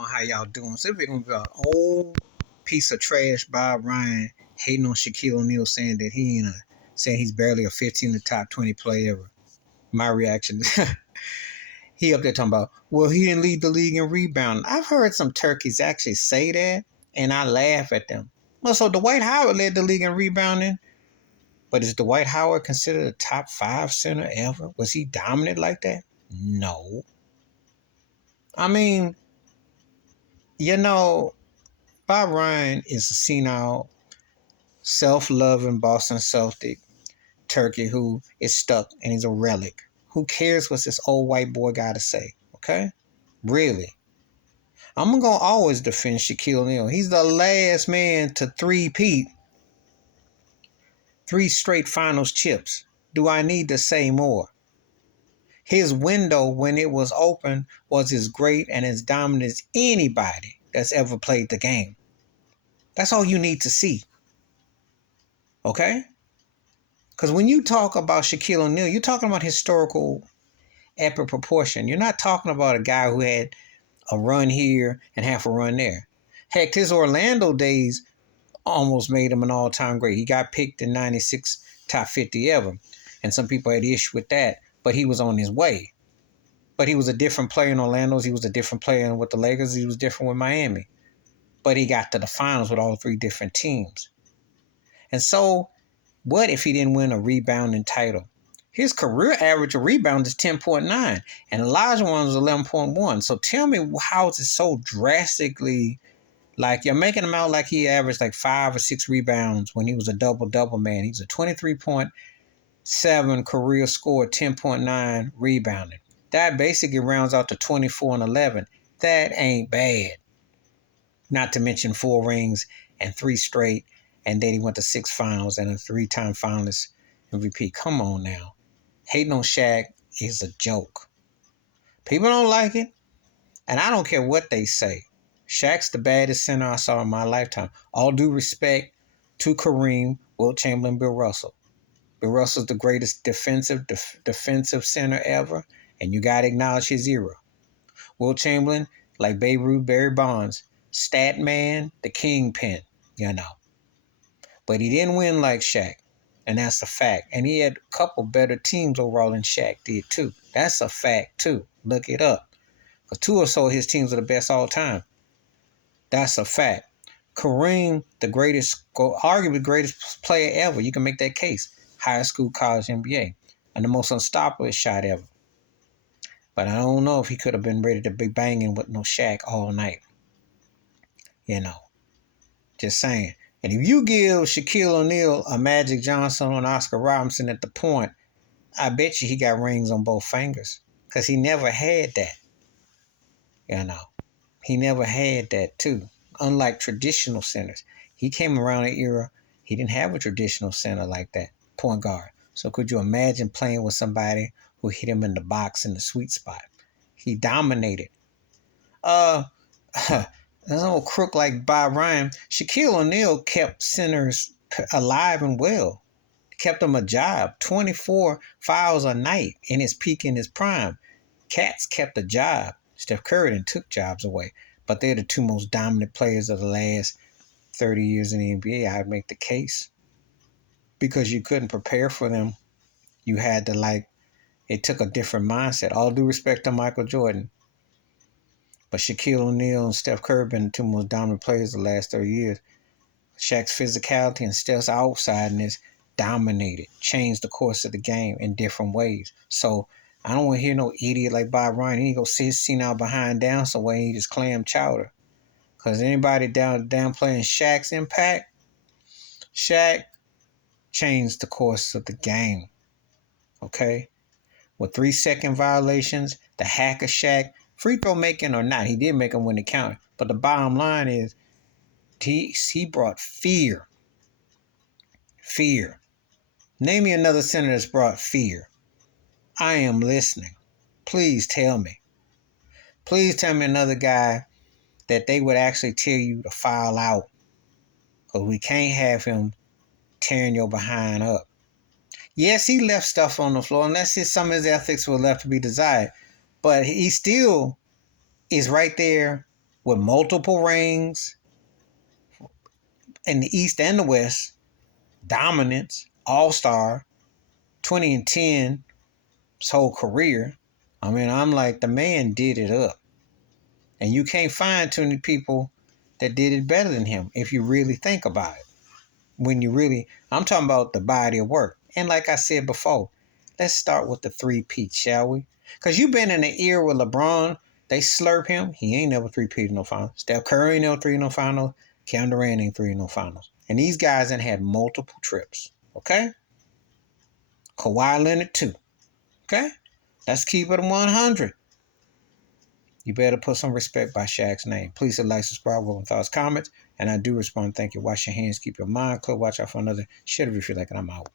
on? How y'all doing? So we're gonna be an old piece of trash Bob Ryan hating on Shaquille O'Neal, saying that saying he's barely a 15 the top 20 player ever. My reaction, he up there talking about, well, he didn't lead the league in rebounding. I've heard some turkeys actually say that, and I laugh at them. Well, so Dwight Howard led the league in rebounding, but is Dwight Howard considered a top 5 center ever? Was he dominant like that? No. I mean, you know, Bob Ryan is a senile, self-loving Boston Celtic turkey who is stuck and he's a relic. Who cares what this old white boy got to say? Okay? Really. I'm going to always defend Shaquille O'Neal. He's the last man to three-peat, 3 straight finals chips. Do I need to say more? His window, when it was open, was as great and as dominant as anybody that's ever played the game. That's all you need to see. Okay? Because when you talk about Shaquille O'Neal, you're talking about historical epic proportion. You're not talking about a guy who had a run here and half a run there. Heck, his Orlando days almost made him an all-time great. He got picked in 96 top 50 ever. And some people had issue with that. But he was on his way. But he was a different player in Orlando. He was a different player with the Lakers. He was different with Miami. But he got to the finals with all 3 different teams. And so, what if he didn't win a rebounding title? His career average of rebound is 10.9, and Elijah one was 11.1. So tell me, how is it so drastically, like you're making him out like he averaged like 5 or 6 rebounds when he was a double-double man. He's a 23.7 career score, 10.9 rebounding. That basically rounds out to 24 and 11. That ain't bad. Not to mention 4 rings and 3 straight. And then he went to 6 finals and a 3-time finalist MVP. Come on now. Hating on Shaq is a joke. People don't like it. And I don't care what they say. Shaq's the baddest center I saw in my lifetime. All due respect to Kareem, Wilt Chamberlain, Bill Russell. Bill Russell's the greatest defensive center ever. And you got to acknowledge his era. Wilt Chamberlain, like Babe Ruth, Barry Bonds. Stat man, the kingpin, you know. But he didn't win like Shaq. And that's a fact. And he had a couple better teams overall than Shaq did too. That's a fact too. Look it up. Because 2 or so of his teams are the best all time. That's a fact. Kareem, the greatest, arguably the greatest player ever. You can make that case. High school, college, NBA. And the most unstoppable shot ever. But I don't know if he could have been ready to be banging with no Shaq all night. You know. Just saying. And if you give Shaquille O'Neal a Magic Johnson or an Oscar Robertson at the point, I bet you he got rings on both fingers. Because he never had that. You know. He never had that too. Unlike traditional centers. He came around an era, he didn't have a traditional center like that. Point guard. So could you imagine playing with somebody who hit him in the box in the sweet spot? He dominated. There's no crook like Bob Ryan. Shaquille O'Neal kept centers alive and well. Kept them a job. 24 fouls a night in his peak, in his prime. Cats kept a job. Steph Curry done took jobs away. But they're the 2 most dominant players of the last 30 years in the NBA. I'd make the case. Because you couldn't prepare for them. You had to it took a different mindset. All due respect to Michael Jordan. But Shaquille O'Neal and Steph Curry been the 2 most dominant players the last 30 years. Shaq's physicality and Steph's outsideness dominated, changed the course of the game in different ways. So I don't want to hear no idiot like Bob Ryan. He ain't go sit his seat out behind down somewhere and he just clam chowder. Because anybody downplaying Shaq's impact, Shaq changed the course of the game. Okay? With 3-second violations, the hack of Shaq, free throw making or not, he did make them when it counted. But the bottom line is, he brought fear. Fear. Name me another center that's brought fear. I am listening. Please tell me. Please tell me another guy that they would actually tell you to foul out. Because we can't have him tearing your behind up. Yes, he left stuff on the floor, unless some of his ethics were left to be desired. But he still is right there with multiple rings in the East and the West, dominance, all-star, 20 and 10, his whole career. I mean, I'm like, the man did it up. And you can't find too many people that did it better than him if you really think about it. I'm talking about the body of work. And like I said before, let's start with the 3-peat, shall we? Because you've been in the era with LeBron, they slurp him. He ain't never 3-peat in no finals. Steph Curry ain't never 3 in no finals. Kevin Durant ain't 3 in no finals. And these guys ain't had multiple trips. Okay? Kawhi Leonard too. Okay? Let's keep it 100. You better put some respect by Shaq's name. Please hit like, subscribe, vote, and thoughts, comments. And I do respond. Thank you. Wash your hands. Keep your mind clear. Watch out for another shit if you feel like it. I'm out.